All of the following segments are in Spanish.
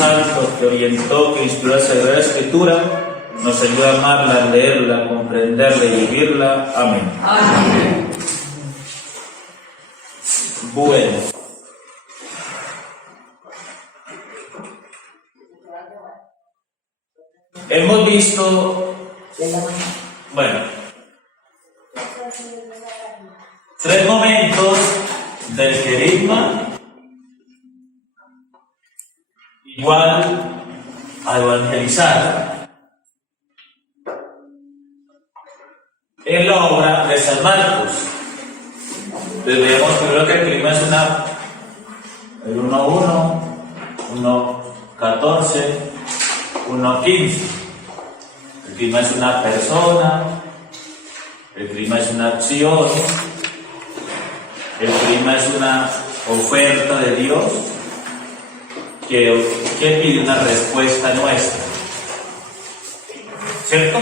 Santo, que orientó, que inspiró la Sagrada Escritura, nos ayude a amarla, a leerla, a comprenderla y vivirla. Amén. Amén. Bueno. Hemos visto, bueno, 3 momentos del querigma igual a evangelizar en la obra de San Marcos. Entonces veamos primero que el querigma es el 1:1, 1:14, 1:15. El querigma es una persona, el querigma es una acción, el querigma es una oferta de Dios que pide una respuesta nuestra. ¿Cierto?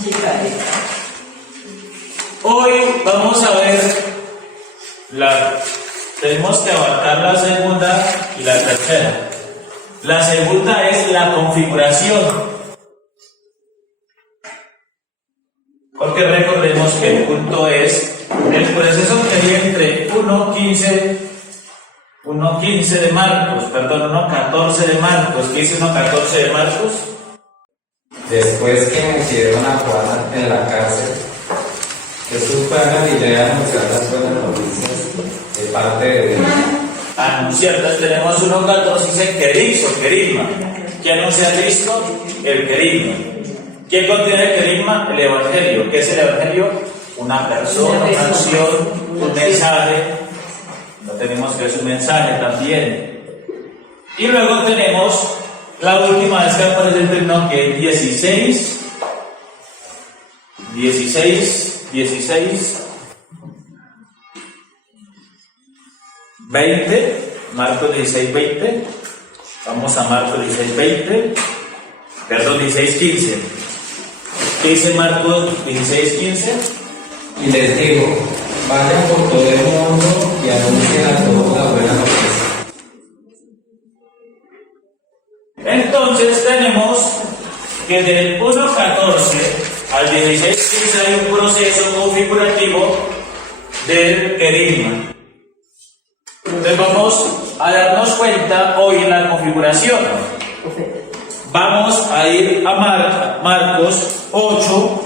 Sí, padre. Hoy vamos a ver tenemos que abarcar la segunda y la tercera. La segunda es la configuración. Porque recordemos que el culto es el proceso que hay entre 1:15 de Marcos, perdón, 1:14 de Marcos. ¿Qué dice 1:14 de Marcos? Después que metieron a Juan en la cárcel, Jesús fue a Galilea a anunciar las buenas noticias de parte de Dios. Anunciar, entonces tenemos 1:14, dice querigma. ¿Qué anuncia Cristo? El querigma. ¿Qué contiene el querigma? El Evangelio. ¿Qué es el Evangelio? Una persona, una acción, un mensaje. No tenemos que es un mensaje también. Y luego tenemos la última vez que aparece el término, que es 20, Marcos 16:20. Vamos a Marcos 16:20, perdón, 16:15. ¿Qué dice Marcos 16:15? Y les digo, vayan por todo el mundo y anuncien a todos la buena noticia. Entonces tenemos que del 1:14 al 16:15 hay un proceso configurativo del querigma. Entonces vamos a darnos cuenta hoy en la configuración. Vamos a ir a Marcos 8.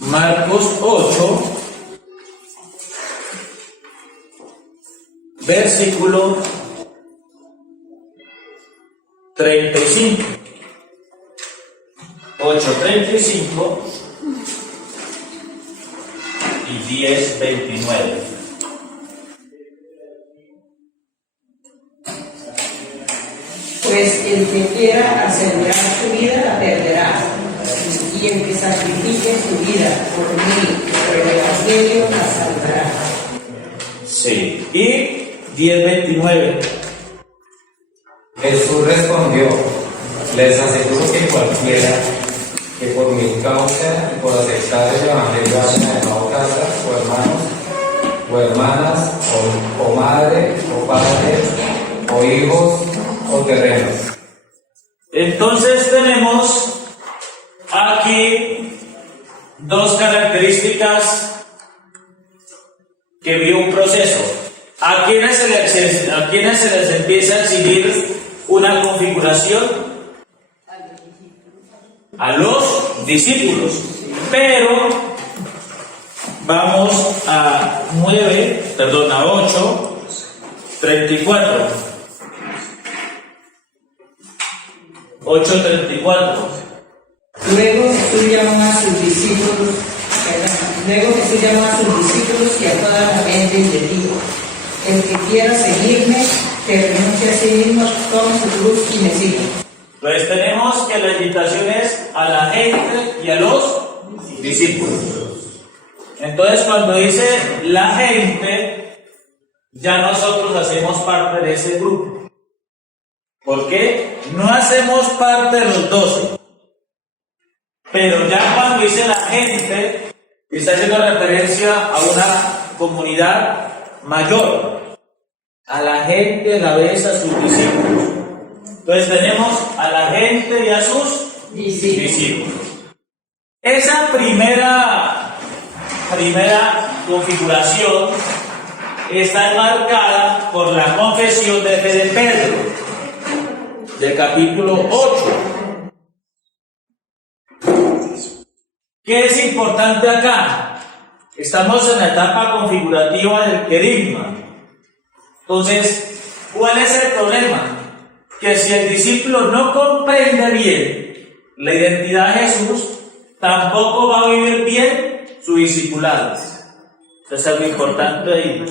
Marcos 8, versículo 35. 8:35 y 10:29. Pues el que quiera asegurar su vida la perderá, y el que sacrifique su vida por mí, por el Evangelio, la salvará. Sí. Y 10:29. Jesús respondió, les aseguro que cualquiera que por mi causa y por aceptar el Evangelio haya dejado casa, o hermanos, o hermanas, o madre, o padre, o hijos, o terrenos. Entonces tenemos aquí 2 características que vio un proceso. ¿A quiénes se les empieza a exigir una configuración? A los discípulos. Pero vamos a 8:34. 8:34. Luego Jesús llamó a sus discípulos y a toda la gente y les dijo: el que quiera seguirme, que renuncie a sí mismo, tome su cruz y me siga. Entonces tenemos que la invitación es a la gente y a los discípulos. Entonces cuando dice la gente, ya nosotros hacemos parte de ese grupo. ¿Por qué? No hacemos parte de los 12. Pero ya cuando dice la gente, está haciendo referencia a una comunidad mayor. a la gente, a la vez a sus discípulos. Entonces tenemos a la gente y a sus discípulos. Esa primera configuración está enmarcada por la confesión de fe de Pedro, del capítulo 8. ¿Qué es importante acá? Estamos en la etapa configurativa del querigma. Entonces, ¿cuál es el problema? Que si el discípulo no comprende bien la identidad de Jesús, tampoco va a vivir bien su discipulado. Eso es algo importante ahí.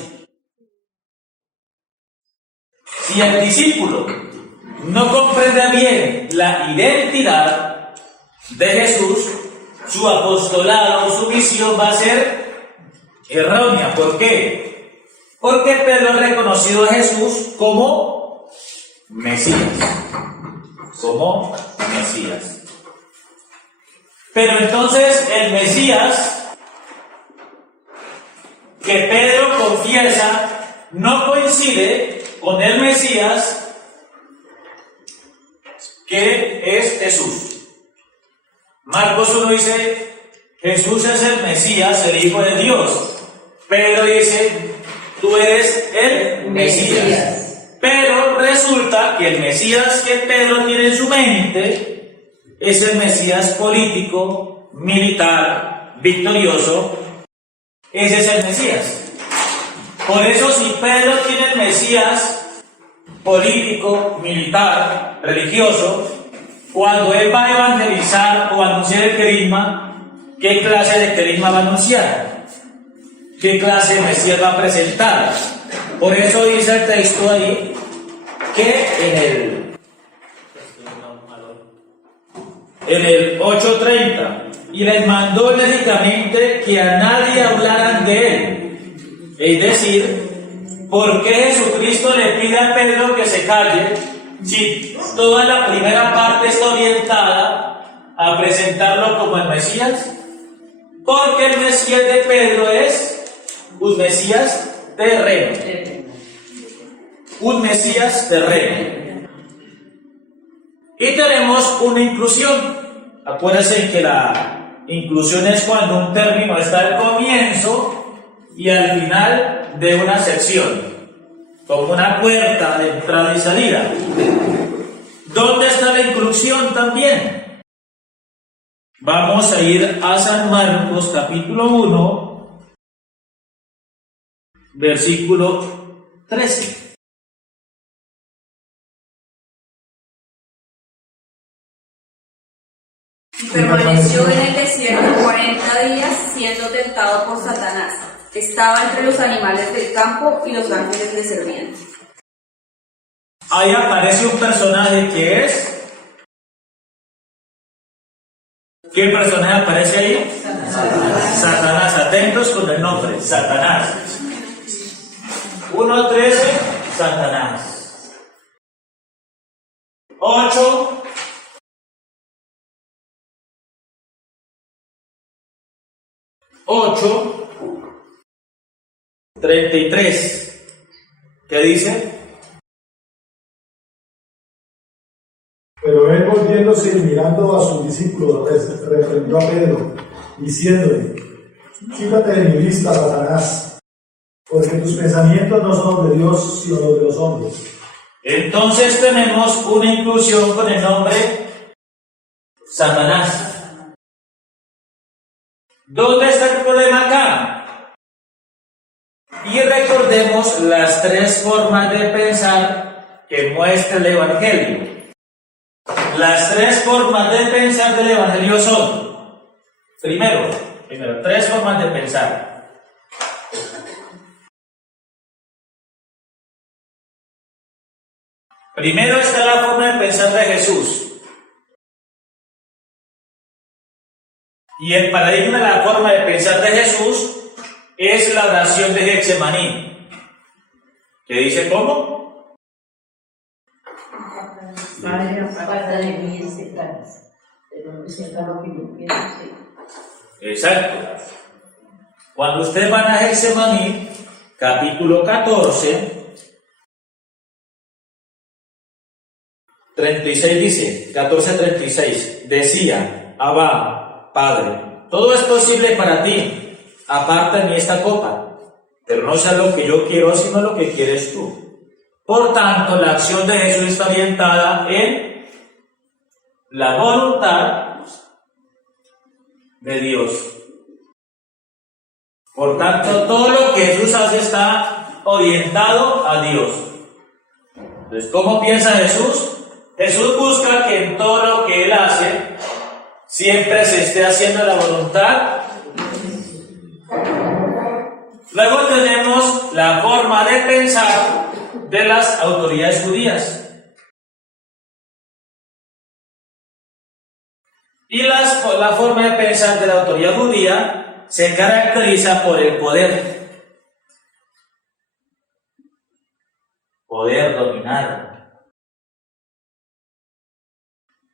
Si el discípulo no comprende bien la identidad de Jesús, su apostolado, su misión va a ser errónea. ¿Por qué? Porque Pedro ha reconocido a Jesús como Mesías. Como Mesías. Pero entonces el Mesías que Pedro confiesa no coincide con el Mesías que es Jesús. Marcos 1 dice, Jesús es el Mesías, el Hijo de Dios. Pedro dice, tú eres el Mesías. Pero resulta que el Mesías que Pedro tiene en su mente es el Mesías político, militar, victorioso. Ese es el Mesías. Por eso si Pedro tiene el Mesías político, militar, religioso, cuando él va a evangelizar o anunciar el querigma, ¿qué clase de querigma va a anunciar? ¿Qué clase de Mesías va a presentar? Por eso dice el texto ahí que en el 8:30, y les mandó enérgicamente que a nadie hablaran de él. Es decir, ¿por qué Jesucristo le pide a Pedro que se calle si toda la primera parte está orientada a presentarlo como el Mesías? Porque el Mesías de Pedro es un Mesías terreno. Un Mesías terreno. Y tenemos una inclusión. Acuérdense que la inclusión es cuando un término está al comienzo y al final de una sección, como una puerta de entrada y salida. ¿Dónde está la inclusión también? Vamos a ir a San Marcos capítulo 1, versículo 13. Y permaneció en el desierto 40 días siendo tentado por Satanás. Estaba entre los animales del campo y los ángeles le servían. Ahí aparece un personaje que es... ¿Qué personaje aparece ahí? Satanás. Atentos con el nombre, Satanás. 1:13, Satanás. 8. Ocho, 33. ¿Qué dice? Pero él volviéndose y mirando a sus discípulos, reprendió a Pedro, diciéndole: quítate de mi vista, Satanás, porque tus pensamientos no son los de Dios, sino los de los hombres. Entonces tenemos una inclusión con el nombre Satanás. ¿Dónde está el problema acá? Y recordemos las tres formas de pensar que muestra el Evangelio. Las tres formas de pensar del Evangelio son, primero, tres formas de pensar. Primero está la forma de pensar de Jesús. Y el paradigma de la forma de pensar de Jesús es la oración de Getsemaní. ¿Que dice cómo? Falta de mí en caras, pero no es lo que yo quiero decir. Exacto. Cuando ustedes van a Getsemaní, capítulo 14, 36 dice, 14:36, decía, Abba, Padre, todo es posible para ti, aparta de mí esta copa, pero no sea lo que yo quiero, sino lo que quieres tú. Por tanto, la acción de Jesús está orientada en la voluntad de Dios. Por tanto, todo lo que Jesús hace está orientado a Dios. Entonces, ¿cómo piensa Jesús? Jesús busca que en todo lo que Él hace, siempre se esté haciendo la voluntad. Luego tenemos la forma de pensar de las autoridades judías. Y la forma de pensar de la autoridad judía se caracteriza por el poder. Poder dominar.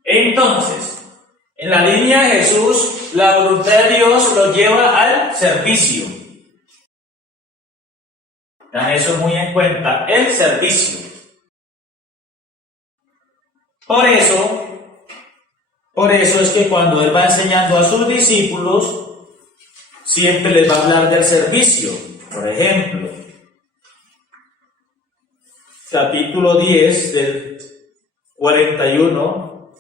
Entonces, en la línea de Jesús, la voluntad de Dios lo lleva al servicio. Tengan eso muy en cuenta, el servicio. Por eso es que cuando Él va enseñando a sus discípulos, siempre les va a hablar del servicio. Por ejemplo, capítulo 10, del 41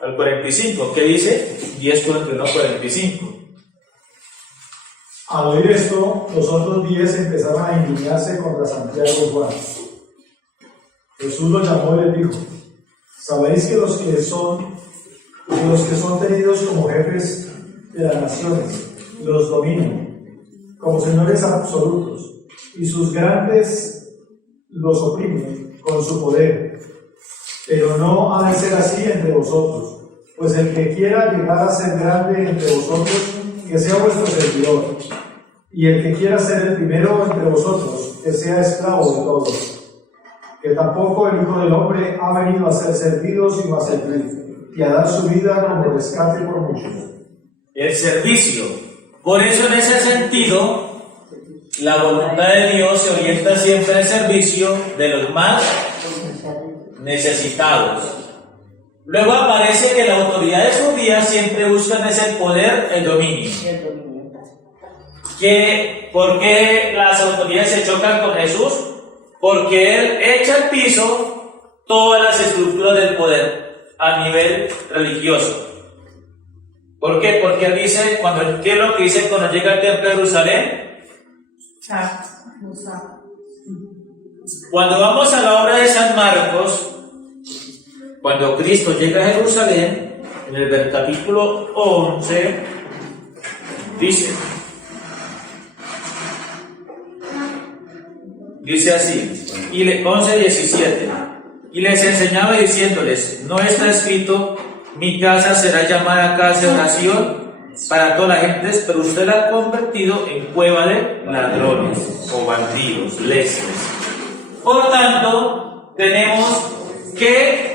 al 45. ¿Qué dice? 10, 41, 45. Al oír esto, los otros 10 empezaron a indignarse contra Santiago y Juan. Jesús los llamó y les dijo: ¿sabéis que los que son tenidos como jefes de las naciones los dominan como señores absolutos, y sus grandes los oprimen con su poder? Pero no ha de ser así entre vosotros, pues el que quiera llegar a ser grande entre vosotros, que sea vuestro servidor, y el que quiera ser el primero entre vosotros, que sea esclavo de todos. Que tampoco el Hijo del Hombre ha venido a ser servido, sino a servir, y a dar su vida como rescate por muchos. El servicio. Por eso, en ese sentido, la voluntad de Dios se orienta siempre al servicio de los más necesitados. Luego aparece que las autoridades judías siempre buscan ese poder, el dominio. ¿Por qué las autoridades se chocan con Jesús? Porque Él echa al piso todas las estructuras del poder a nivel religioso. ¿Por qué? Porque Él dice, ¿qué es lo que dice cuando llega al templo de Jerusalén? Cuando vamos a la obra de San Marcos, cuando Cristo llega a Jerusalén, en el capítulo 11, dice así, 11:17, y les enseñaba diciéndoles: ¿no está escrito, mi casa será llamada casa de oración para todas las gentes, pero usted la ha convertido en cueva de ladrones o bandidos, lecios? Por tanto, tenemos que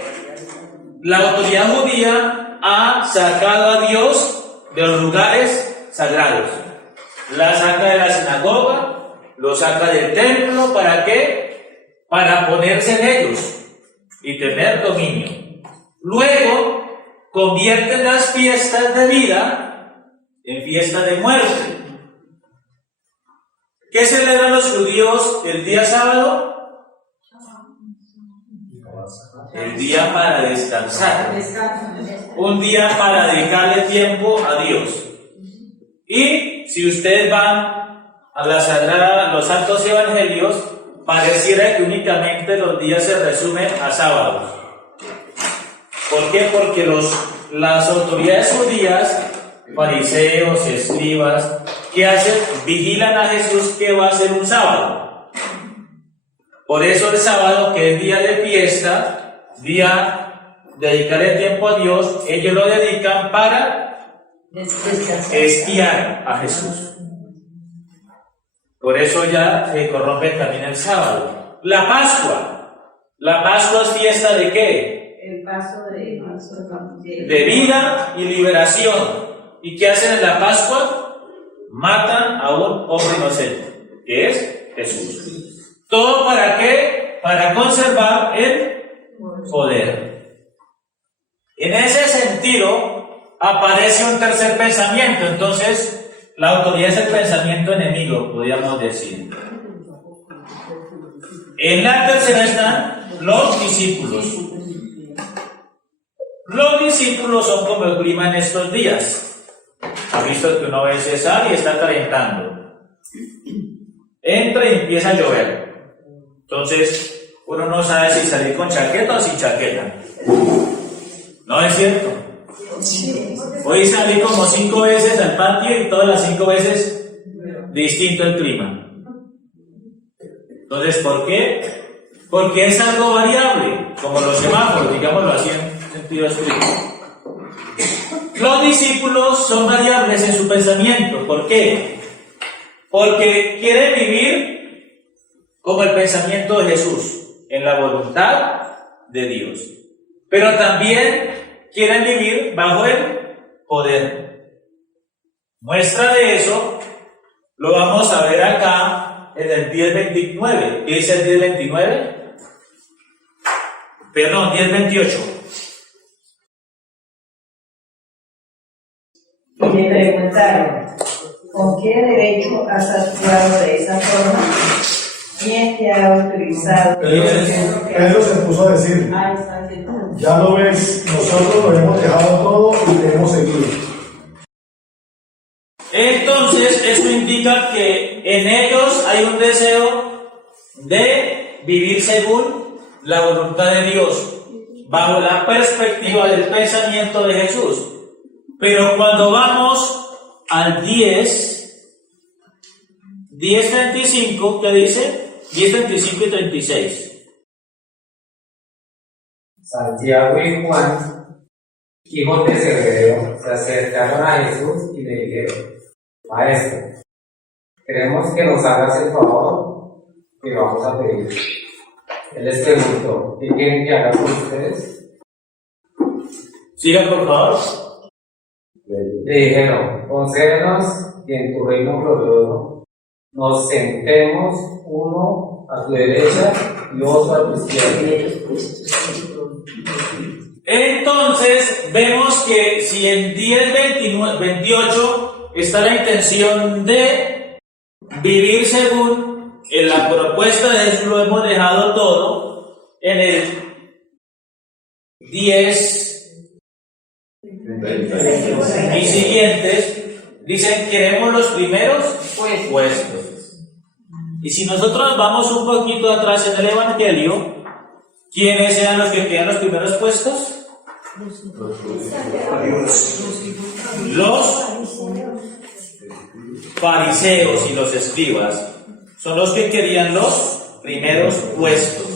la autoridad judía ha sacado a Dios de los lugares sagrados. La saca de la sinagoga, lo saca del templo. ¿Para qué? Para ponerse en ellos y tener dominio. Luego convierten las fiestas de vida en fiestas de muerte. ¿Qué celebran los judíos el día sábado? El día para descansar, un día para dedicarle tiempo a Dios. Y si ustedes van a los santos evangelios, pareciera que únicamente los días se resumen a sábados. ¿Por qué? Porque las autoridades judías, fariseos, escribas, ¿qué hacen? Vigilan a Jesús que va a ser un sábado. Por eso el sábado, que es día de fiesta, día de dedicarle tiempo a Dios, ellos lo dedican para espiar a Jesús. Por eso ya se corrompe también el sábado. La Pascua es fiesta ¿de qué? El paso de vida y liberación. ¿Y qué hacen en la Pascua? Matan a un hombre inocente, que es Jesús. ¿Todo para qué? Para conservar el poder. En ese sentido, aparece un tercer pensamiento. Entonces, la autoridad es el pensamiento enemigo, podríamos decir. En la tercera están los discípulos. Los discípulos son como el clima en estos días. Ha visto que uno a veces sale y está calentando. Entra y empieza a llover. Entonces, uno no sabe si salir con chaqueta o sin chaqueta. ¿No es cierto? Hoy salí como 5 veces al patio y todas las 5 veces distinto el clima. Entonces, ¿por qué? Porque es algo variable, como los semáforos, digámoslo así en sentido estricto. Los discípulos son variables en su pensamiento. ¿Por qué? Porque quieren vivir como el pensamiento de Jesús, en la voluntad de Dios. Pero también quieren vivir bajo el poder. Muestra de eso lo vamos a ver acá en el 10:29. ¿Qué dice el 10:29? Perdón, 10:28. Y le preguntaron, ¿con qué derecho has actuado de esa forma? ¿Quién te ha autorizado? Pedro se puso a decir, Ah, está haciendo. ya lo ves, nosotros lo hemos dejado todo y te hemos seguido. Entonces, esto indica que en ellos hay un deseo de vivir según la voluntad de Dios, bajo la perspectiva del pensamiento de Jesús. Pero cuando vamos al 10:25, ¿qué dice? 10:25 y 36. Santiago y Juan, hijos de Zebedeo, se acercaron a Jesús y le dijeron: Maestro, queremos que nos hagas el favor que vamos a pedir. Él les preguntó: ¿qué quieren que haga con ustedes? Siga, por favor. Le dijeron: concédenos que en tu reino glorioso nos sentemos uno a tu derecha y otro a tu izquierda. Entonces, vemos que si en 10:28 está la intención de vivir según en la propuesta de Jesús, lo hemos dejado todo. En el 10 y siguientes dicen: queremos los primeros puestos. Y si nosotros vamos un poquito atrás en el Evangelio, ¿quiénes eran los que querían los primeros puestos? Los fariseos y los escribas son los que querían los primeros puestos.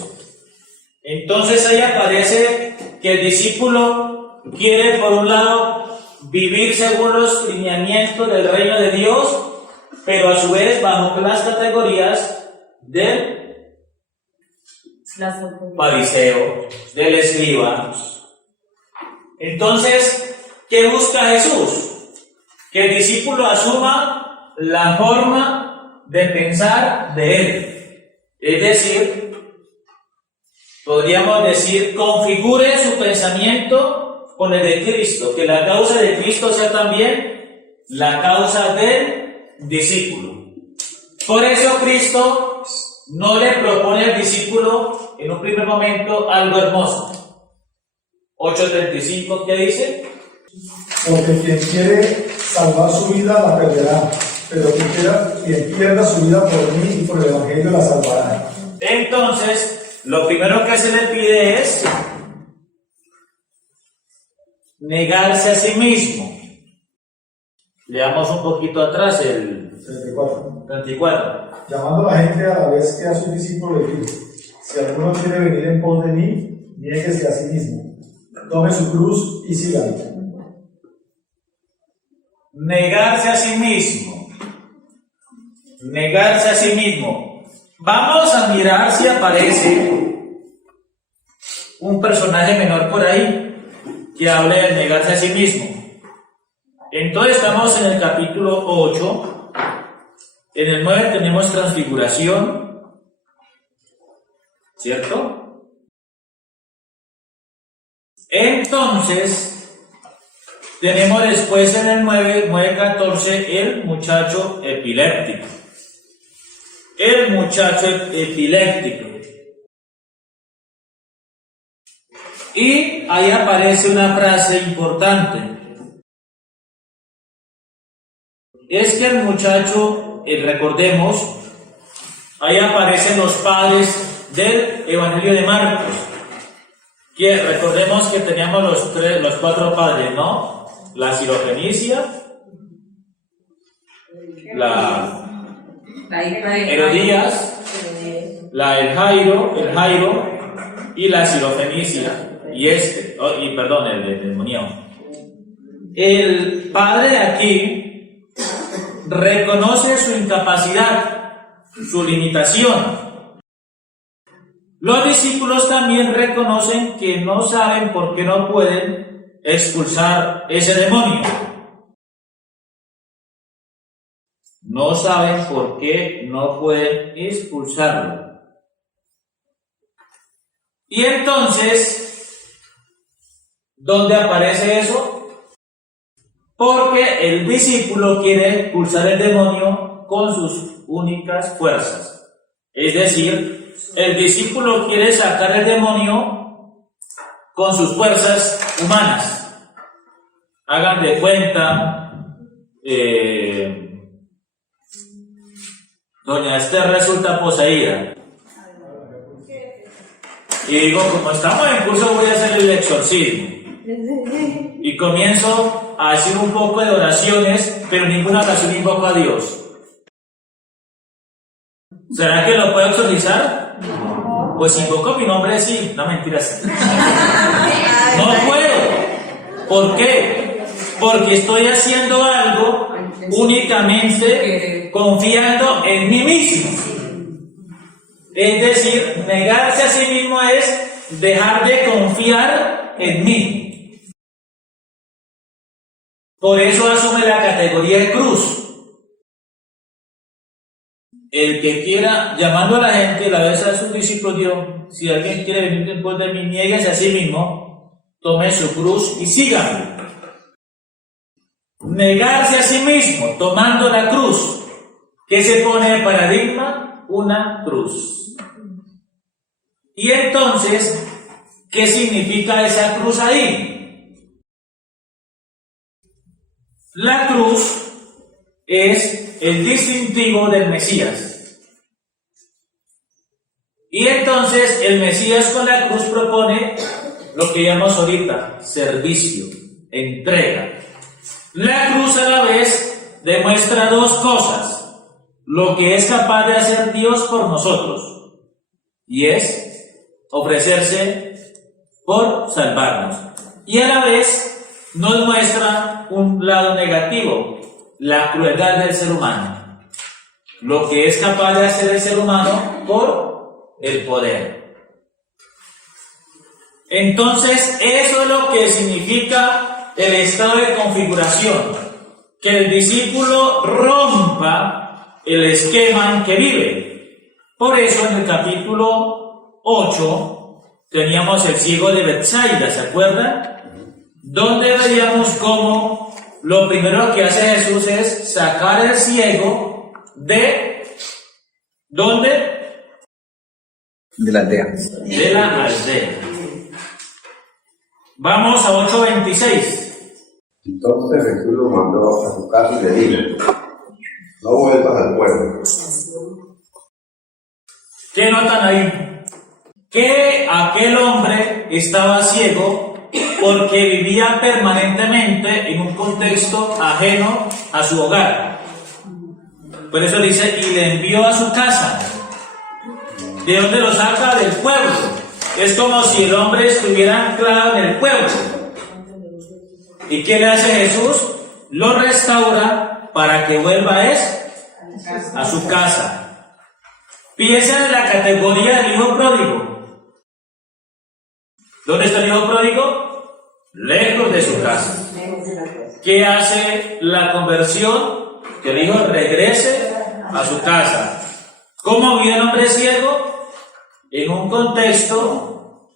Entonces ahí aparece que el discípulo quiere, por un lado, vivir según los lineamientos del reino de Dios, pero a su vez bajo las categorías del fariseo, del escriba. Entonces, ¿qué busca Jesús? Que el discípulo asuma la forma de pensar de él. Es decir, podríamos decir, configure su pensamiento con el de Cristo, que la causa de Cristo sea también la causa del discípulo. Por eso Cristo no le propone al discípulo en un primer momento algo hermoso. 8:35, ¿qué dice? Porque quien quiere salvar su vida la perderá, pero quien pierda su vida por mí y por el Evangelio la salvará. Entonces, lo primero que se le pide es negarse a sí mismo. Leamos un poquito atrás el 34. Llamando a la gente a la vez que a sus discípulos le dijo: si alguno quiere venir en pos de mí, niéguese a sí mismo, tome su cruz y sígame. Negarse a sí mismo. Negarse a sí mismo. Vamos a mirar si aparece un personaje menor por ahí que hable de negarse a sí mismo. Entonces estamos en el capítulo 8. En el 9 tenemos transfiguración, ¿cierto? Entonces, tenemos después en el 9:14 el muchacho epiléptico. El muchacho epiléptico. Y ahí aparece una frase importante. Es que el muchacho, recordemos, ahí aparecen los padres del Evangelio de Marcos. Que recordemos que teníamos los 4 padres, ¿no? La Sirofenicia, la Herodías, el Jairo y la Sirofenicia y el endemoniado. El padre de aquí reconoce su incapacidad, su limitación. Los discípulos también reconocen que no saben por qué no pueden expulsar ese demonio. No saben por qué no pueden expulsarlo. Y entonces, ¿dónde aparece eso? Porque el discípulo quiere expulsar el demonio con sus únicas fuerzas. Es decir, el discípulo quiere sacar el demonio con sus fuerzas humanas. Hagan de cuenta, doña Esther resulta poseída. Y digo, como estamos en curso, voy a hacer el exorcismo. Y comienzo a hacer un poco de oraciones, pero ninguna oración invoco a Dios. ¿Será que lo puedo exorcizar? Pues invoco mi nombre, sí. No, mentiras. No puedo. ¿Por qué? Porque estoy haciendo algo únicamente confiando en mí mismo. Es decir, negarse a sí mismo es dejar de confiar en mí. Por eso asume la categoría de cruz. El que quiera, llamando a la gente, la vez a sus discípulos, dijo, si alguien quiere venir después de mí, niéguese a sí mismo, tome su cruz y síganme. Negarse a sí mismo, tomando la cruz. ¿Qué se pone de paradigma? Una cruz. Y entonces, ¿qué significa esa cruz ahí? La cruz es el distintivo del Mesías. Y entonces el Mesías con la cruz propone lo que llamamos ahorita servicio, entrega. La cruz a la vez demuestra 2 cosas: lo que es capaz de hacer Dios por nosotros, y es ofrecerse por salvarnos. Y a la vez nos muestra un lado negativo: la crueldad del ser humano, lo que es capaz de hacer el ser humano por el poder. Entonces, eso es lo que significa el estado de configuración, que el discípulo rompa el esquema en que vive. Por eso en el capítulo 8 teníamos el ciego de Betsaida, ¿se acuerdan? Donde veíamos cómo lo primero que hace Jesús es sacar al ciego de... ¿dónde? De la aldea. De la aldea. Vamos a 8:26. Entonces Jesús lo mandó a su casa y le dijo: no vuelvas al pueblo. ¿Qué notan ahí? Que aquel hombre estaba ciego porque vivía permanentemente en un contexto ajeno a su hogar. Por eso dice, y le envió a su casa. ¿De dónde lo saca? Del pueblo. Es como si el hombre estuviera anclado en el pueblo. ¿Y qué le hace Jesús? Lo restaura para que vuelva a su casa. Piensa en la categoría del hijo pródigo. ¿Dónde está el hijo pródigo? Lejos de su casa. ¿Qué hace la conversión? Que el hijo regrese a su casa. ¿Cómo vive el hombre ciego? En un contexto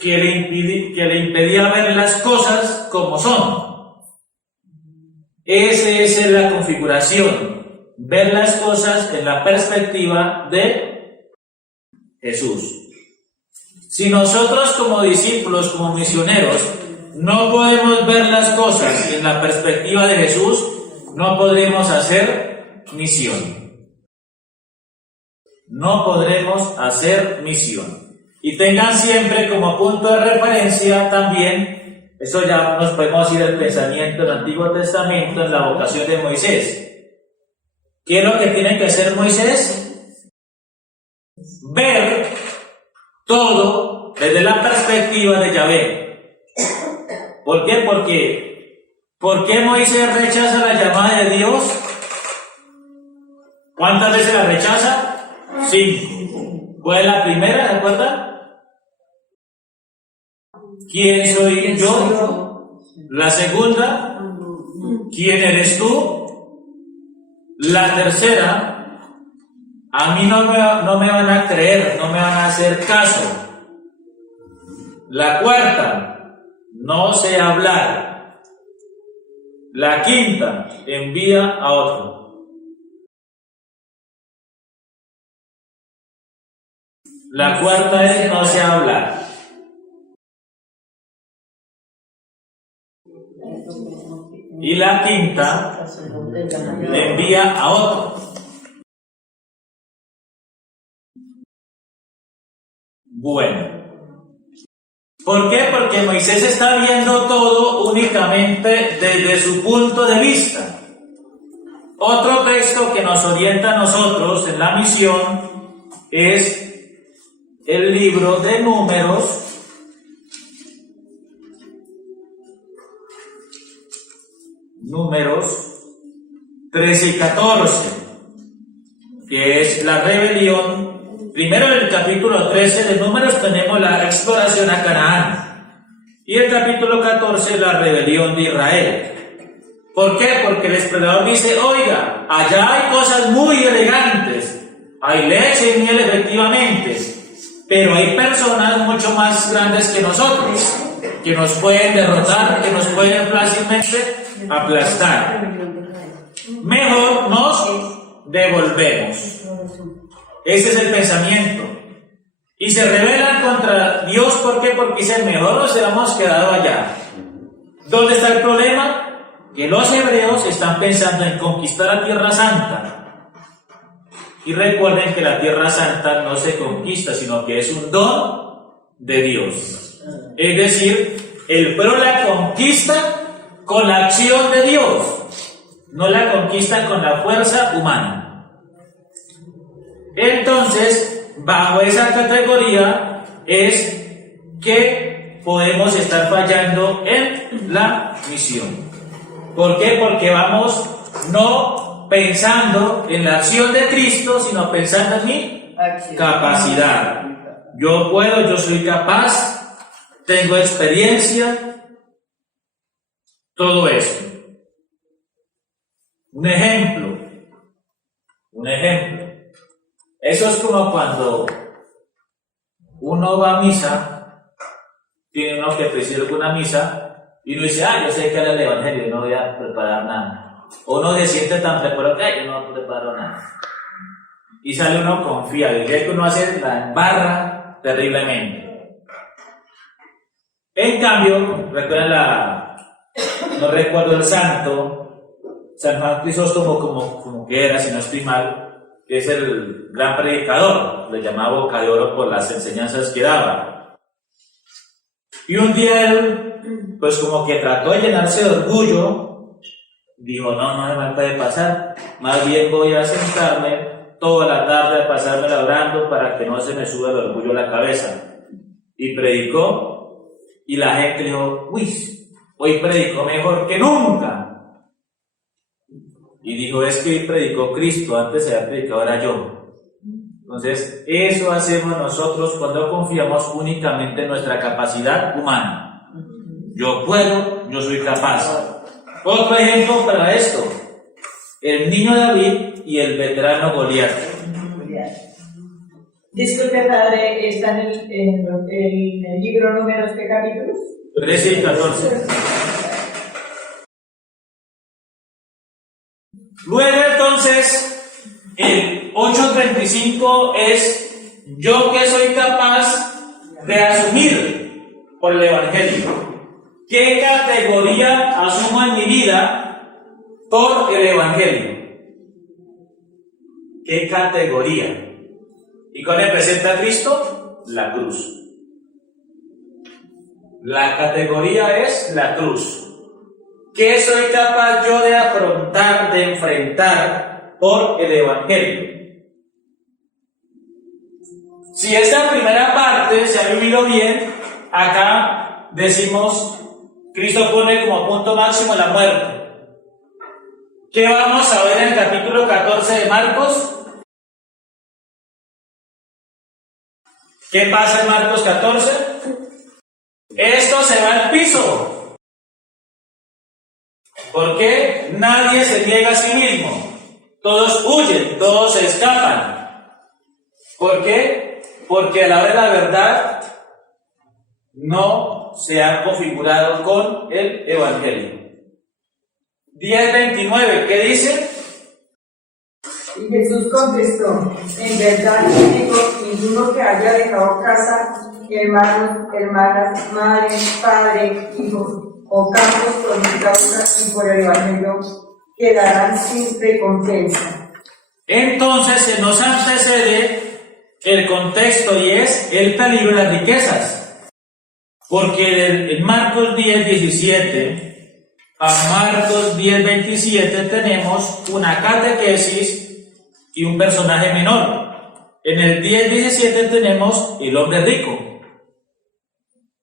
que le impedía ver las cosas como son. Esa es la configuración, ver las cosas en la perspectiva de Jesús. Si nosotros como discípulos, como misioneros, no podemos ver las cosas en la perspectiva de Jesús, no podremos hacer misión. No podremos hacer misión. Y tengan siempre como punto de referencia también, eso ya nos podemos ir al pensamiento del Antiguo Testamento en la vocación de Moisés. ¿Qué es lo que tiene que hacer Moisés? Ver todo desde la perspectiva de Yahvé. ¿Por qué? ¿Por qué Moisés rechaza la llamada de Dios? ¿Cuántas veces la rechaza? 5. ¿Cuál es la primera? ¿Se acuerdan? ¿Quién soy yo? La segunda, ¿quién eres tú? La tercera, a mí no me van a creer, no me van a hacer caso. La cuarta, no sé hablar. La quinta, envía a otro. La cuarta es no sé hablar. Y la quinta, envía a otro. Bueno. ¿Por qué? Porque Moisés está viendo todo únicamente desde su punto de vista. Otro texto que nos orienta a nosotros en la misión es el libro de Números, Números 13 y 14, que es la rebelión. Primero en el capítulo 13 de Números tenemos la exploración a Canaán y el capítulo 14 la rebelión de Israel. ¿Por qué? Porque el explorador dice, oiga, allá hay cosas muy elegantes, hay leche y miel efectivamente, pero hay personas mucho más grandes que nosotros, que nos pueden derrotar, que nos pueden fácilmente aplastar. Mejor nos devolvemos. Ese es el pensamiento. Y se rebelan contra Dios, ¿por qué? Porque dicen, mejor nos hemos quedado allá. ¿Dónde está el problema? Que los hebreos están pensando en conquistar la Tierra Santa. Y recuerden que la Tierra Santa no se conquista, sino que es un don de Dios. Es decir, el pueblo la conquista con la acción de Dios, no la conquista con la fuerza humana. Entonces, bajo esa categoría es que podemos estar fallando en la misión. ¿Por qué? Porque vamos no pensando en la acción de Cristo, sino pensando en mi capacidad. Yo puedo, yo soy capaz, tengo experiencia, todo eso. Un ejemplo. Eso es como cuando uno va a misa, tiene uno que presidir alguna misa, y uno dice, yo sé que era el evangelio, no voy a preparar nada. O uno se siente tan preparado que yo no preparo nada. Y sale uno confiado, y que uno hace la embarra terriblemente. En cambio, recuerden no recuerdo el santo, San Juan Crisóstomo como que era, si no estoy mal, que es el gran predicador, le llamaba Boca de Oro por las enseñanzas que daba. Y un día él, pues como que trató de llenarse de orgullo, dijo, no me puede pasar, más bien voy a sentarme toda la tarde a pasármela orando para que no se me suba el orgullo a la cabeza. Y predicó, y la gente dijo, hoy predicó mejor que nunca. Y dijo, es que hoy predicó Cristo, antes era predicado, era yo. Entonces, eso hacemos nosotros cuando confiamos únicamente en nuestra capacidad humana. Yo puedo, yo soy capaz. Otro ejemplo para esto, el niño David y el veterano Goliat. Disculpe, padre, ¿está en el libro Números qué capítulos? 13 y 14. Luego entonces, el 8:35 es yo que soy capaz de asumir por el Evangelio. ¿Qué categoría asumo en mi vida por el Evangelio? ¿Qué categoría? ¿Y cuál representa a Cristo? La cruz. La categoría es la cruz. ¿Qué soy capaz yo de afrontar, de enfrentar por el Evangelio? Si esta primera parte se ha vivido bien, acá decimos, Cristo pone como punto máximo la muerte. ¿Qué vamos a ver en el capítulo 14 de Marcos? ¿Qué pasa en Marcos 14? Esto se va al piso. ¿Por qué? Nadie se niega a sí mismo. Todos huyen, todos se escapan. ¿Por qué? Porque a la hora de la verdad no se han configurado con el Evangelio. 10:29, ¿qué dice? Y Jesús contestó, en verdad les digo, ninguno que haya dejado casa, hermanos, hermanas, madre, padre, hijos o campos por mi causa y por el Evangelio, quedarán sin recompensa. Entonces se nos antecede el contexto y es el peligro de las riquezas. Porque en Marcos 10:17 a Marcos 10:27 tenemos una catequesis y un personaje menor. En el 10:17 tenemos el hombre rico.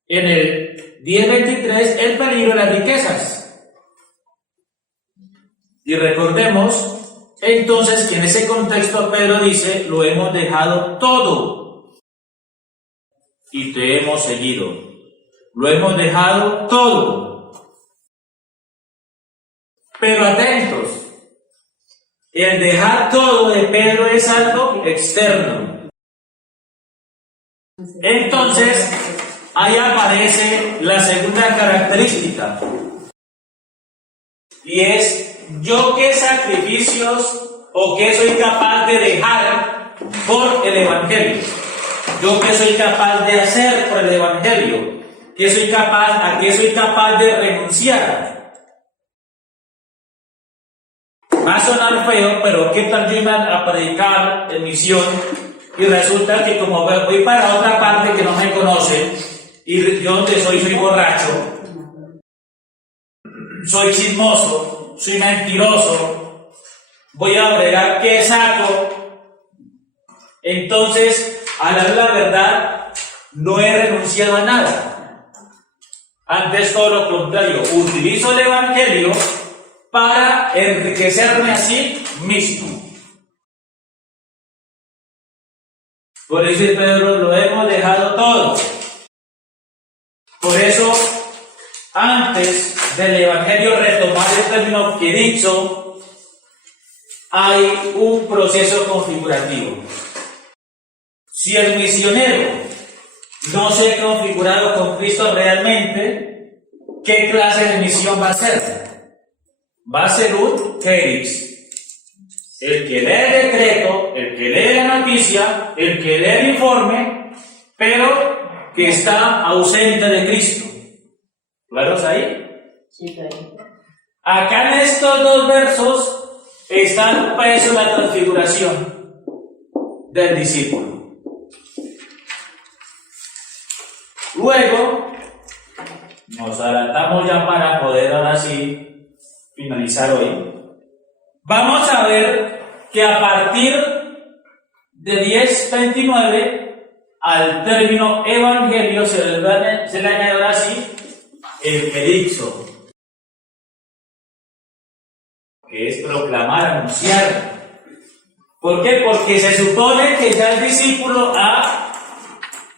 En el 10:23 el peligro de las riquezas. Y recordemos entonces que en ese contexto Pedro dice, lo hemos dejado todo y te hemos seguido. Lo hemos dejado todo. Pero atentos, el dejar todo de Pedro es algo externo. Entonces, ahí aparece la segunda característica. Y es, ¿yo qué sacrificios o qué soy capaz de dejar por el Evangelio? ¿Yo qué soy capaz de hacer por el Evangelio? ¿A qué soy capaz de renunciar? Va a sonar feo, pero ¿qué tal yo iba a predicar en misión y resulta que como voy para otra parte que no me conoce y yo donde soy borracho, soy chismoso, soy mentiroso, voy a bregar qué saco? Entonces, a la verdad, no he renunciado a nada. Antes todo lo contrario, utilizo el Evangelio para enriquecerme a sí mismo. Por eso Pedro, lo hemos dejado todo. Por eso, antes del Evangelio retomar el término que he dicho, hay un proceso configurativo. Si el misionero no se ha configurado con Cristo realmente, ¿qué clase de misión va a ser? Va a ser un Kérix. El que lee el decreto, el que lee la noticia, el que lee el informe, pero que está ausente de Cristo. ¿Claros ahí? Sí, claro. Acá en estos dos versos está preso la transfiguración del discípulo. Luego, nos adelantamos ya para poder ahora sí finalizar hoy. Vamos a ver que a partir de 10:29 al término evangelio se le añade ahora sí el querixo, que es proclamar, anunciar. ¿Por qué? Porque se supone que ya el discípulo ha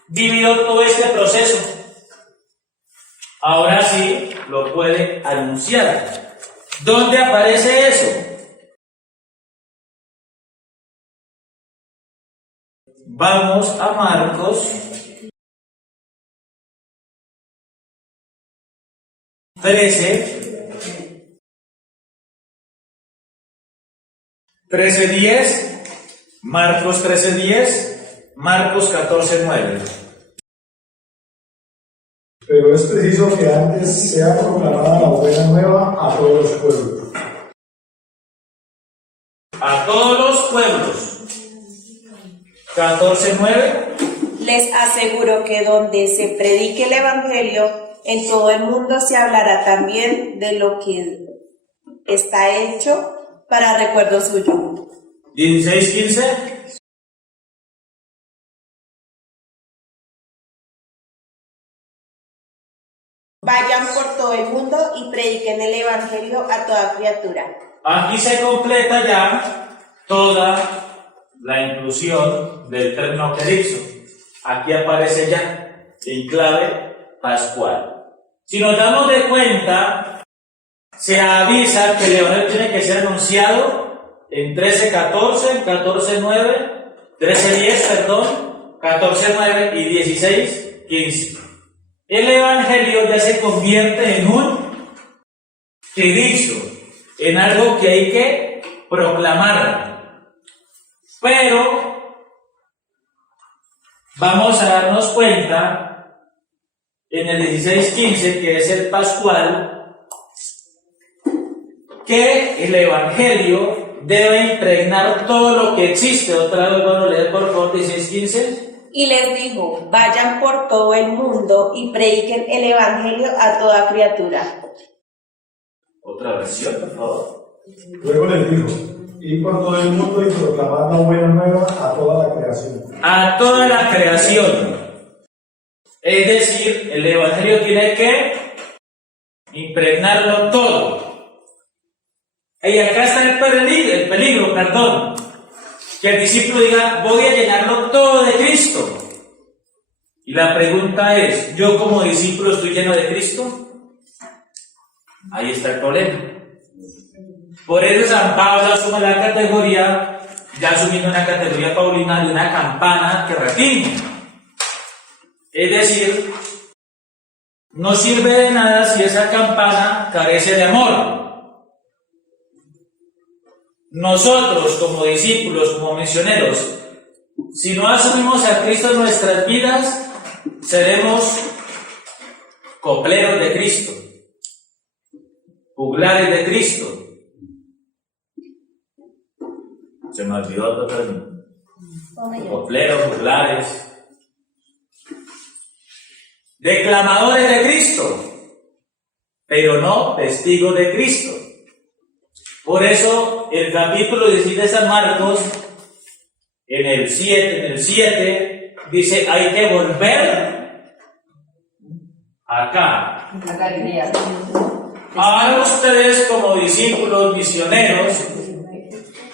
vivido todo este proceso. Ahora sí lo puede anunciar. ¿Dónde aparece eso? Vamos a Marcos 13:10, Marcos 13:10, Marcos 14:9. Pero es preciso que antes sea proclamada la buena nueva a todos los pueblos. A todos los pueblos. 14:9. Les aseguro que donde se predique el Evangelio, en todo el mundo se hablará también de lo que está hecho para recuerdo suyo. 16:15. Vayan por todo el mundo y prediquen el Evangelio a toda criatura. Aquí se completa ya toda la inclusión del término querixo. Aquí aparece ya en clave pascual. Si nos damos de cuenta, se avisa que el Evangelio tiene que ser anunciado en 13:14, 14:9, 13:10, perdón, 14:9 y 16:15. El Evangelio ya se convierte en un querixo, en algo que hay que proclamar. Pero vamos a darnos cuenta en el 16:15, que es el pascual, que el Evangelio debe impregnar todo lo que existe. Otra vez, bueno, leer por favor 16:15. Y les dijo, vayan por todo el mundo y prediquen el Evangelio a toda criatura. Otra versión, por favor. Luego les dijo, ir por todo el mundo y proclamar la buena nueva a toda la creación. A toda la creación. Es decir, el Evangelio tiene que impregnarlo todo. Y acá está el peligro, que el discípulo diga, voy a llenarlo todo de Cristo. Y la pregunta es, ¿yo como discípulo estoy lleno de Cristo? Ahí está el problema. Por eso San Pablo asume la categoría, ya asumiendo una categoría paulina de una campana que retiñe. Es decir, no sirve de nada si esa campana carece de amor. Nosotros como discípulos, como misioneros, si no asumimos a Cristo en nuestras vidas, seremos copleros de Cristo, juglares de Cristo. Se me olvidó otro término. Copleros, juglares, declamadores de Cristo, pero no testigos de Cristo. Por eso, el capítulo 16 de San Marcos, en el 7, dice, hay que volver acá. Ahora ustedes como discípulos misioneros,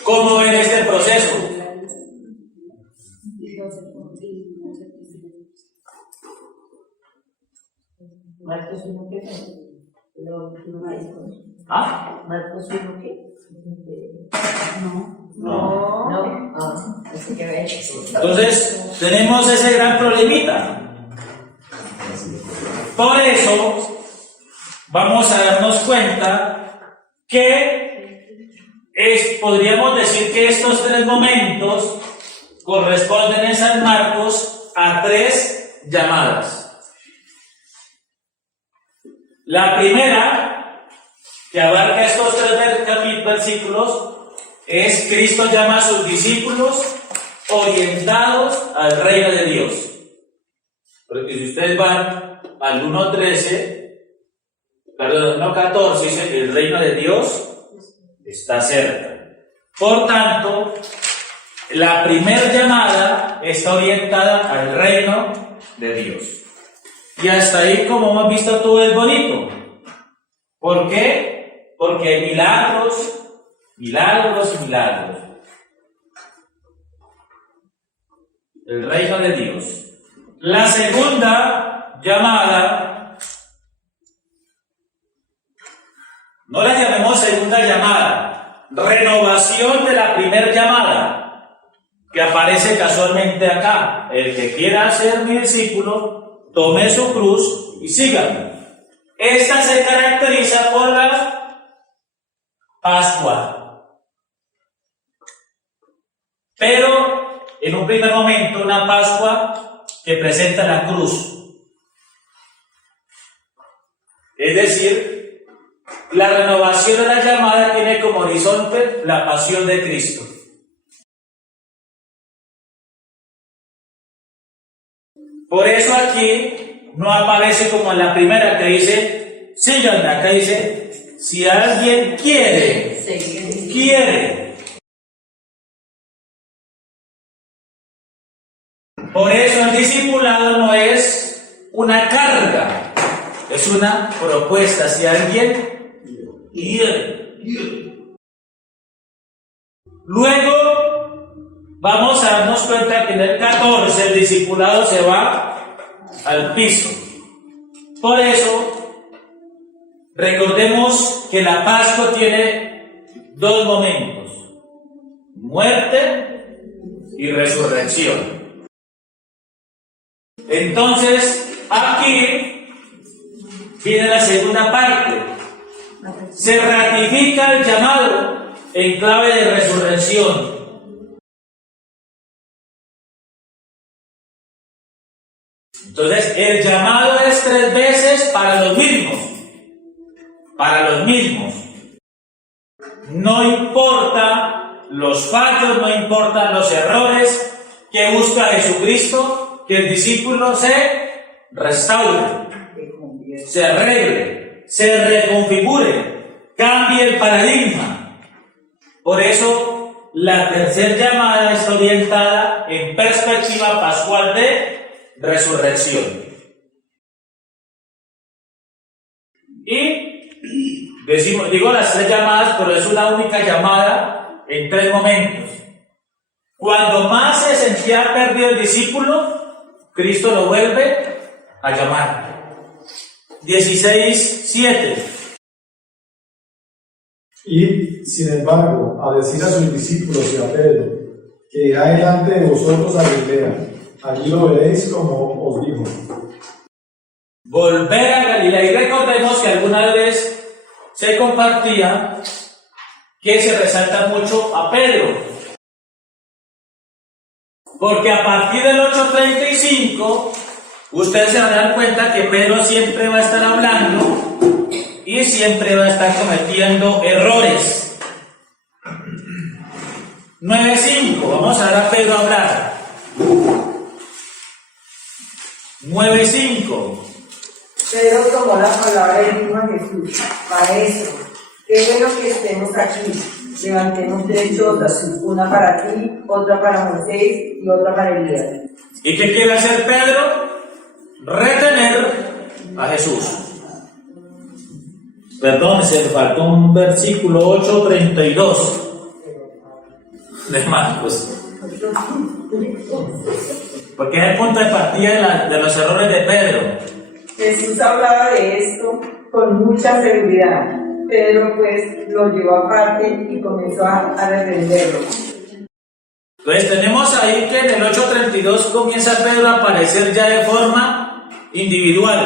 ¿cómo ven este proceso? Marcos 1, ¿qué? ¿Ah? Marcos 1, ¿qué? No. Así que ve. Entonces, tenemos ese gran problemita. Por eso, vamos a darnos cuenta que podríamos decir que estos 3 momentos corresponden en San Marcos a 3 llamadas. La primera, que abarca estos 3 versículos, es Cristo llama a sus discípulos orientados al reino de Dios. Porque si ustedes van al 1:14, dice el reino de Dios está cerca. Por tanto, la primera llamada está orientada al reino de Dios. Y hasta ahí, como hemos visto, todo es bonito. ¿Por qué? Porque hay milagros. El reino de Dios. La segunda llamada, no la llamemos segunda llamada, renovación de la primera llamada, que aparece casualmente claramente acá, el que quiera ser mi discípulo, tome su cruz y sígame. Esta se caracteriza por la Pascua. Pero en un primer momento una Pascua que presenta la cruz. Es decir, la renovación de la llamada tiene como horizonte la pasión de Cristo. Por eso aquí no aparece como en la primera que dice, síganme, acá dice, si alguien quiere. Por eso el discipulado no es una carga, es una propuesta. Si alguien quiere. Luego vamos a darnos cuenta que en el 14 el discipulado se va al piso. Por eso, recordemos que la Pascua tiene dos momentos: muerte y resurrección. Entonces, aquí viene la segunda parte. Se ratifica el llamado en clave de resurrección. Entonces, el llamado es 3 veces para los mismos. Para los mismos. No importa los fallos, no importan los errores que busca Jesucristo, que el discípulo se restaure, se arregle, se reconfigure, cambie el paradigma. Por eso, la tercera llamada está orientada en perspectiva pascual de resurrección. Y digo las 3 llamadas, pero es una única llamada en 3 momentos. Cuando más se sentía perdido el discípulo, Cristo lo vuelve a llamar. 16:7. Y, sin embargo, a decir a sus discípulos y a Pedro, que irá delante de vosotros a Galilea, allí lo veréis como os dijo. Volver a Galilea. Y recordemos que alguna vez se compartía que se resalta mucho a Pedro. Porque a partir del 8:35, ustedes se van a dar cuenta que Pedro siempre va a estar hablando y siempre va a estar cometiendo errores. 9:5, vamos a ver a Pedro hablar. 9:5. Pedro tomó la palabra y dijo a Jesús: Maestro, qué bueno que estemos aquí. Levantemos 3 chozas, una para ti, otra para Moisés y otra para Elías. ¿Y qué quiere hacer Pedro? Retener a Jesús. Perdón, se me faltó un versículo 8:32 de Marcos. Porque es el punto de partida de los errores de Pedro. Jesús hablaba de esto con mucha seguridad. Pedro pues lo llevó aparte y comenzó a reprenderlo. Entonces tenemos ahí que en el 8:32 comienza Pedro a aparecer ya de forma individual.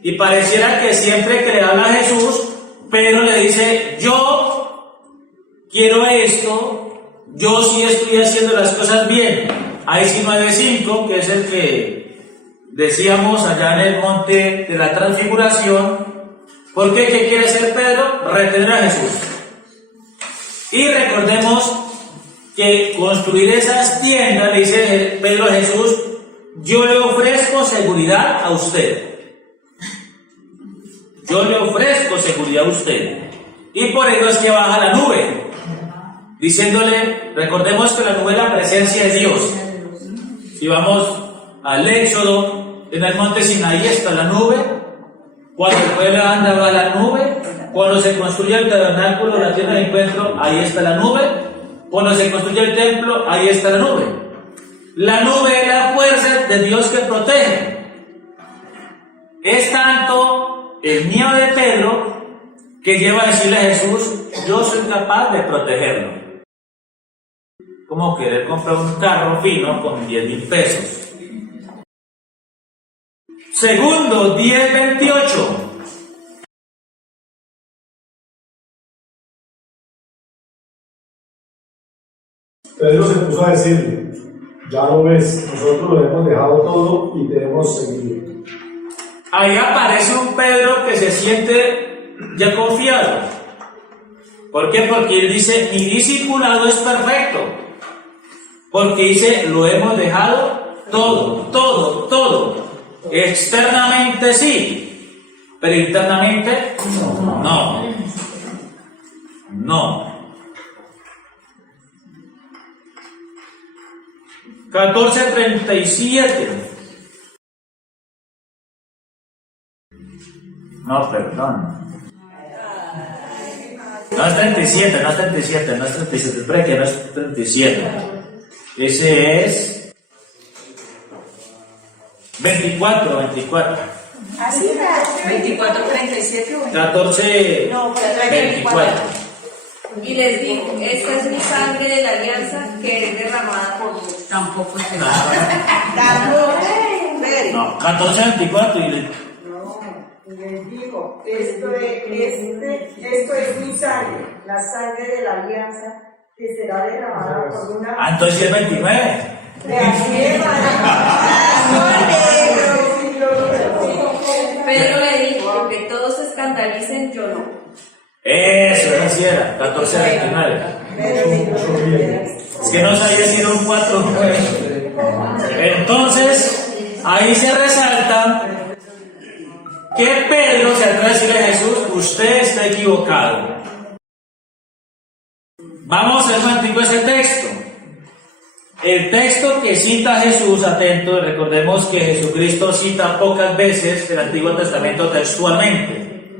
Y pareciera que siempre que le habla a Jesús, Pedro le dice: yo quiero esto, yo sí estoy haciendo las cosas bien. Ahí sí 9:5, que es el que decíamos allá en el monte de la transfiguración. ¿Por qué? ¿Qué quiere hacer Pedro? Retener a Jesús. Y recordemos que construir esas tiendas, le dice Pedro a Jesús: yo le ofrezco seguridad a usted. Yo le ofrezco seguridad a usted. Y por eso es que baja la nube, diciéndole, recordemos que la nube es la presencia de Dios. Si vamos al Éxodo, en el monte Sinaí está la nube. Cuando el pueblo anda va la nube. Cuando se construye el tabernáculo, la tienda de encuentro, ahí está la nube. Cuando se construye el templo, ahí está la nube. La nube es la fuerza de Dios que protege. Es tanto el miedo de Pedro que lleva a decirle a Jesús: yo soy capaz de protegerlo. como querer comprar un carro fino con 10.000 pesos. Segundo, 10:28. Pedro se puso a decirle, ya lo ves, nosotros lo hemos dejado todo y te hemos seguido. Ahí aparece un Pedro que se siente ya confiado. ¿Por qué? Porque él dice, mi discipulado es perfecto. Porque dice, lo hemos dejado todo. Externamente sí, pero internamente no. 14:37. No, perdón. No es 37, espera que no es 37. Ese es 24. Así está. 24:37. 14, No, pero 24. Y les dijo, esta es mi sangre de la alianza que es derramada por vos. Tampoco se No, 14:24 y Y les dijo, esto es mi sangre, la sangre de la alianza que será derramada por una... entonces es 29. Pedro le dijo, aunque todos se escandalicen, yo no. Eso así era, 14:29. Es que no sabía si era un 4 o un 9. Entonces, ahí se resalta que Pedro se atreve a decirle a Jesús, usted está equivocado. Vamos a ver contigo ese texto. El texto que cita Jesús, atento, recordemos que Jesucristo cita pocas veces el Antiguo Testamento textualmente.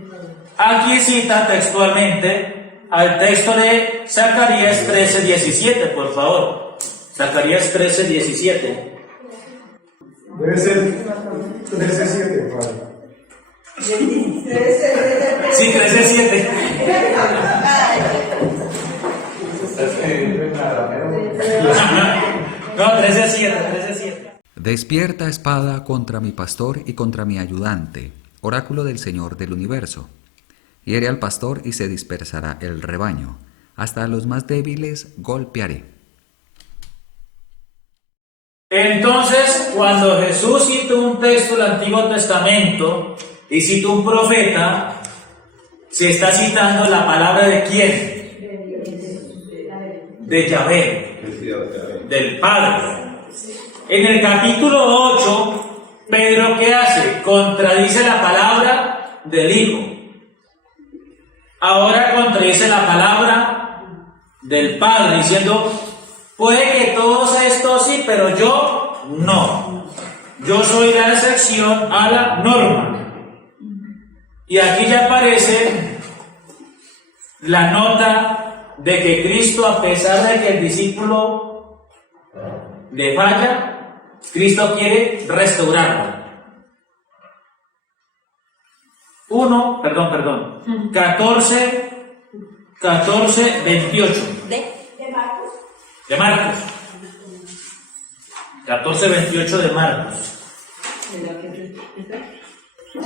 Aquí cita textualmente al texto de Zacarías 13:17, por favor. Zacarías 13:17. Debe ser 13:7, padre. Sí, 13:7. No, 13:7. Despierta espada contra mi pastor y contra mi ayudante, oráculo del Señor del universo. Hiere al pastor y se dispersará el rebaño. Hasta a los más débiles golpearé. Entonces, cuando Jesús cita un texto del Antiguo Testamento y cita un profeta, se está citando la palabra de quién? De Yahvé, del Padre. En el capítulo 8, Pedro, ¿qué hace? Contradice la palabra del Hijo. Ahora contradice la palabra del Padre, diciendo, puede que todos estos sí, pero yo no. Yo soy la excepción a la norma. Y aquí ya aparece la nota de que Cristo, a pesar de que el discípulo le falla, Cristo quiere restaurarlo. 14:28. De Marcos. 14:28 de Marcos.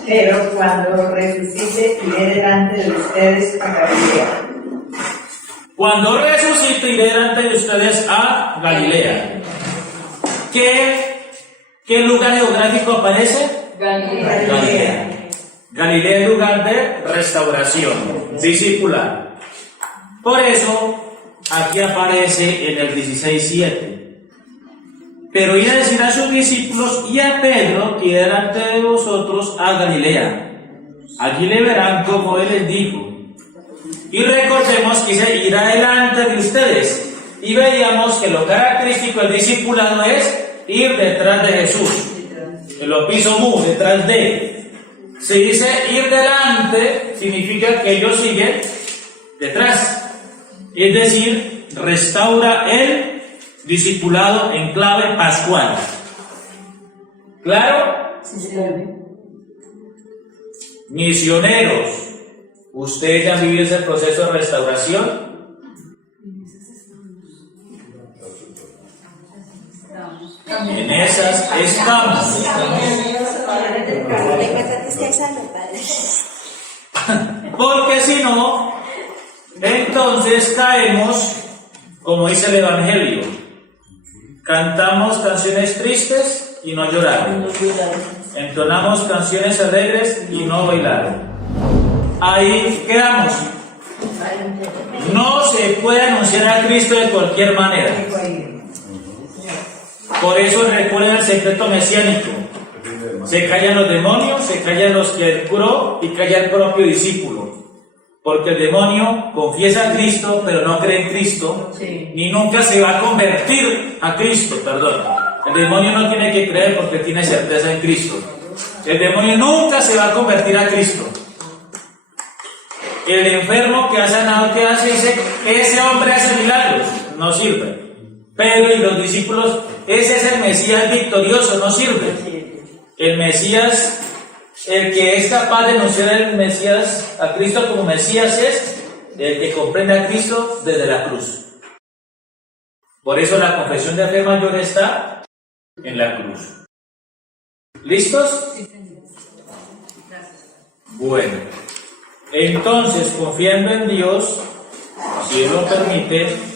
Pero cuando resucite, iré delante de ustedes a Galilea. Cuando resucite, iré delante de ustedes a Galilea. ¿Qué lugar geográfico aparece? Galilea. Galilea es lugar de restauración discipular. Por eso, aquí aparece en el 16:7. Pero iba a decir a sus discípulos y a Pedro que irá delante de vosotros a Galilea. Allí le verán como él les dijo. Y recordemos que dice, irá delante de ustedes. Y veíamos que lo característico del discipulado es ir detrás de Jesús. El opisomú, detrás de él. Se dice ir delante, significa que ellos siguen detrás. Es decir, restaura el discipulado en clave pascual. ¿Claro? Misioneros, ¿ustedes ya han vivido ese proceso de restauración? En esas estamos. Porque si no, entonces caemos, como dice el Evangelio, cantamos canciones tristes y no lloramos, entonamos canciones alegres y no bailamos. Ahí quedamos. No se puede anunciar a Cristo de cualquier manera. Por eso recuerden el secreto mesiánico. Se callan los demonios, se callan los que él curó y calla el propio discípulo. Porque el demonio confiesa a Cristo, pero no cree en Cristo, ni nunca se va a convertir a Cristo, perdón. El demonio no tiene que creer porque tiene certeza en Cristo. El demonio nunca se va a convertir a Cristo. El enfermo que ha sanado, ¿qué hace? Ese hombre hace milagros, no sirve. Pedro y los discípulos, ese es el Mesías victorioso, no sirve. El Mesías, el que es capaz de anunciar el Mesías, a Cristo como Mesías, es el que comprende a Cristo desde la cruz. Por eso la confesión de fe mayor está en la cruz. ¿Listos? Bueno, entonces, confiando en Dios, si Él lo permite,